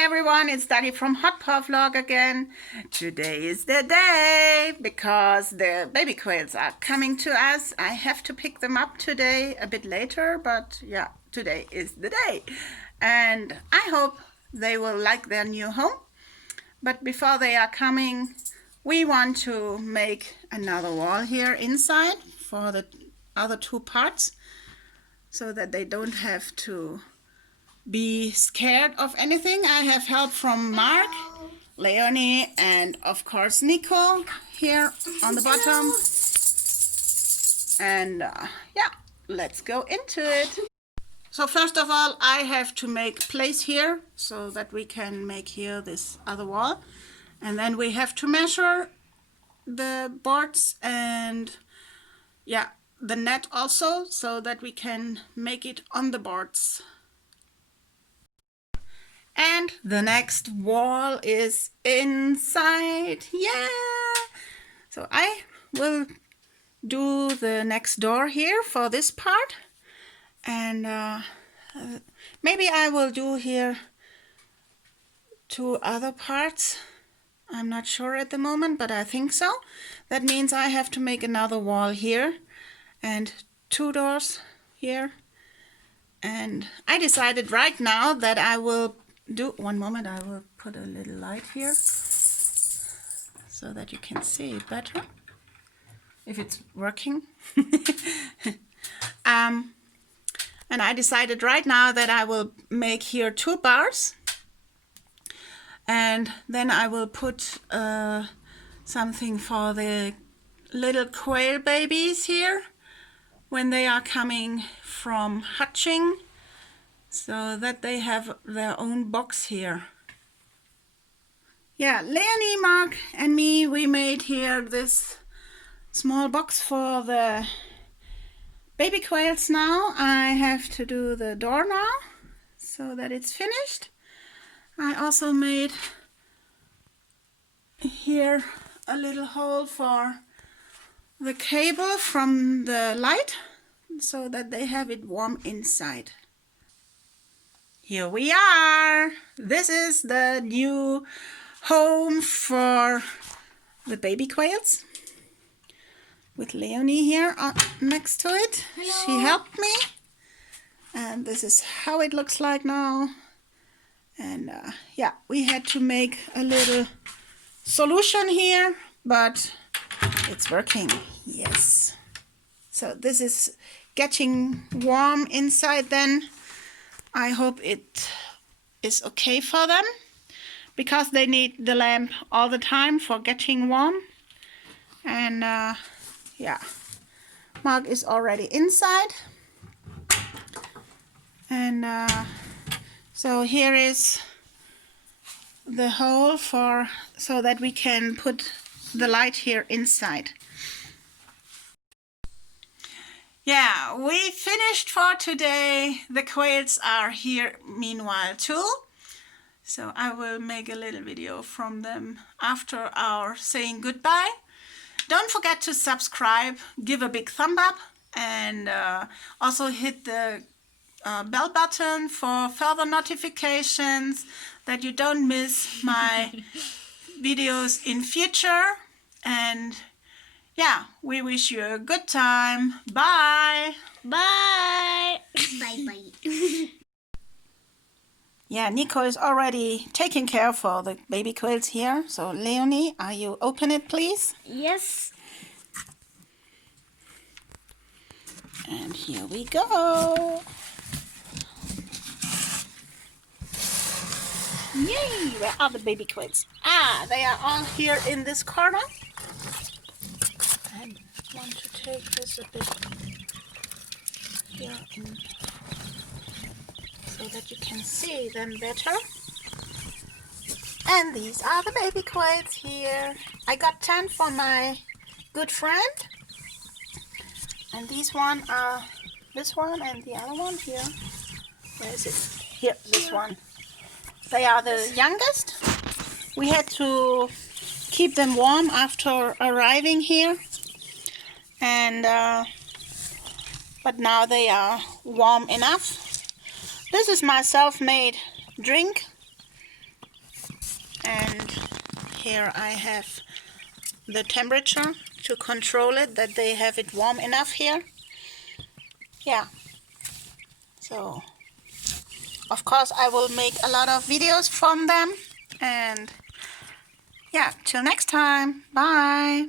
Hi everyone, it's Dagi from Hot Paw Vlog again. Today is the day because the baby quails are coming to us. I have to pick them up today a bit later, but yeah, today is the day. And I hope they will like their new home. But before they are coming, we want to make another wall here inside for the other two parts so that they don't have to be scared of anything. I have help from Mark, Leonie, and of course Nico here on the bottom. And yeah, let's go into it. So first of all, I have to make place here so that we can make here this other wall. And then we have to measure the boards and yeah, the net also so that we can make it on the boards. And the next wall is inside. Yeah! So I will do the next door here for this part. And maybe I will do here two other parts. I'm not sure at the moment, but I think so. That means I have to make another wall here and two doors here. And I decided right now that I will one moment, I will put a little light here so that you can see it better if it's working. And I decided right now that I will make here two bars, and then I will put something for the little quail babies here when they are coming from hatching, so that they have their own box here. Yeah, Leonie, Mark, and me, we made here this small box for the baby quails now. I have to do the door now so that it's finished. I also made here a little hole for the cable from the light so that they have it warm inside. Here we are. This is the new home for the baby quails with Leonie here next to it. Hello. She helped me, and this is how it looks like now. And yeah, we had to make a little solution here, but it's working. Yes. So this is getting warm inside then. I hope it is okay for them because they need the lamp all the time for getting warm. And yeah, Mark is already inside. And so here is the hole so that we can put the light here inside. Yeah, we finished for today. The quails are here meanwhile too. So I will make a little video from them after our saying goodbye. Don't forget to subscribe, give a big thumb up, and also hit the bell button for further notifications that you don't miss my videos in future. And yeah, we wish you a good time. Bye. Bye. Bye. Yeah, Nico is already taking care for the baby quails here. So Leonie, are you open it, please? Yes. And here we go. Yay! Where are the baby quails? Ah, they are all here in this corner. I want to take this a bit here in so that you can see them better. And these are the baby quails here. I got 10 for my good friend. And these one are this one and the other one here. Where is it? Here, this one. They are the youngest. We had to keep them warm after arriving here. And but now they are warm enough. This is my self-made drink And here I have the temperature to control it, that they have it warm enough here. Yeah, so of course I will make a lot of videos from them, and yeah, till next time, bye.